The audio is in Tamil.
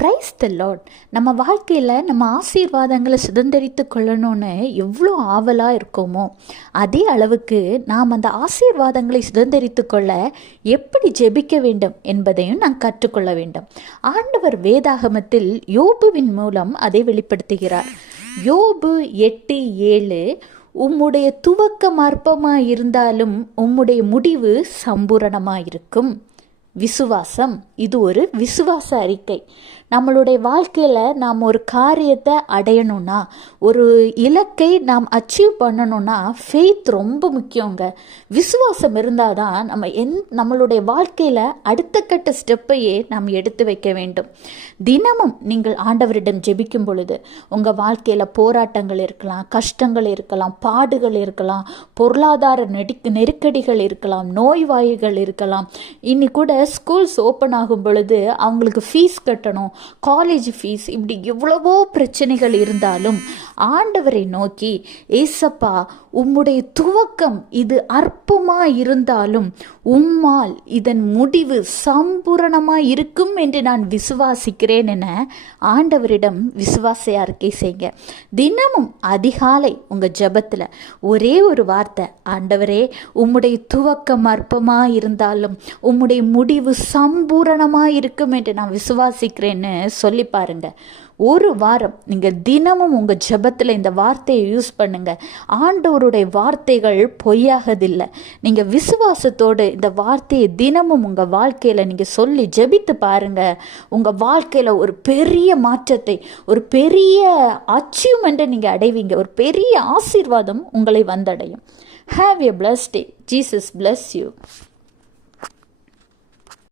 Praise the Lord. நம்ம வாழ்க்கையில் நம்ம ஆசீர்வாதங்களை சுதந்திரித்து கொள்ளணும்னு எவ்வளோ ஆவலாக இருக்கோமோ அதே அளவுக்கு நாம் அந்த ஆசீர்வாதங்களை சுதந்திரித்து கொள்ள எப்படி ஜெபிக்க வேண்டும் என்பதையும் நாம் கற்றுக்கொள்ள வேண்டும். ஆண்டவர் வேதாகமத்தில் யோபுவின் மூலம் அதை வெளிப்படுத்துகிறார். யோபு 8:7, உம்முடைய துவக்கம் அற்பமாய் இருந்தாலும் உம்முடைய முடிவு சம்பூரணமாயிருக்கும். விசுவாசம், இது ஒரு விசுவாச அறிக்கை. நம்மளுடைய வாழ்க்கையில் நாம் ஒரு காரியத்தை அடையணும்னா, ஒரு இலக்கை நாம் அச்சீவ் பண்ணணும்னா ஃபெய்த் ரொம்ப முக்கியங்க. விசுவாசம் இருந்தால் தான் நம்மளுடைய வாழ்க்கையில் அடுத்த கட்ட ஸ்டெப்பையே நாம் எடுத்து வைக்க வேண்டும். தினமும் நீங்கள் ஆண்டவரிடம் ஜெபிக்கும் பொழுது உங்கள் வாழ்க்கையில் போராட்டங்கள் இருக்கலாம், கஷ்டங்கள் இருக்கலாம், பாடுகள் இருக்கலாம், பொருளாதார நெருக்கடிகள் இருக்கலாம், நோய்வாய்கள் இருக்கலாம். இன்னி கூட ஸ்கூல்ஸ் ஓப்பன் ஆகும் பொழுது அவங்களுக்கு ஃபீஸ் கட்டணும், காலேஜ் ஃபீஸ், இப்படி எவ்வளவோ பிரச்சனைகள் இருந்தாலும் ஆண்டவரை நோக்கி, ஏசப்பா உம்முடைய துவக்கம் இது அற்பமாக இருந்தாலும் உம்மால் இதன் முடிவு சம்பூரணமாக இருக்கும் என்று நான் விசுவாசிக்கிறேன் என ஆண்டவரிடம் விசுவாச அறிக்கை செய்யுங்க. தினமும் அதிகாலை உங்கள் ஜெபத்தில் ஒரே ஒரு வார்த்தை, ஆண்டவரே உம்முடைய துவக்கம் அற்பமாக இருந்தாலும் உம்முடைய முடிவு சம்பூரணமாக இருக்கும் என்று நான் விசுவாசிக்கிறேன்னு சொல்லி பாருங்க. ஒரு வாரம் நீங்கள் தினமும் உங்கள் ஜெபத்தில் இந்த வார்த்தையை யூஸ் பண்ணுங்க. ஆண்டவருடைய வார்த்தைகள் பொய்யாகதில்லை. நீங்கள் விசுவாசத்தோடு இந்த வார்த்தையை தினமும் உங்கள் வாழ்க்கையில் நீங்கள் சொல்லி ஜெபித்து பாருங்க. உங்கள் வாழ்க்கையில் ஒரு பெரிய மாற்றத்தை, ஒரு பெரிய அச்சீவ்மெண்ட்டை நீங்கள் அடைவீங்க. ஒரு பெரிய ஆசீர்வாதம் உங்களை வந்தடையும். Have a blessed day. Jesus bless you.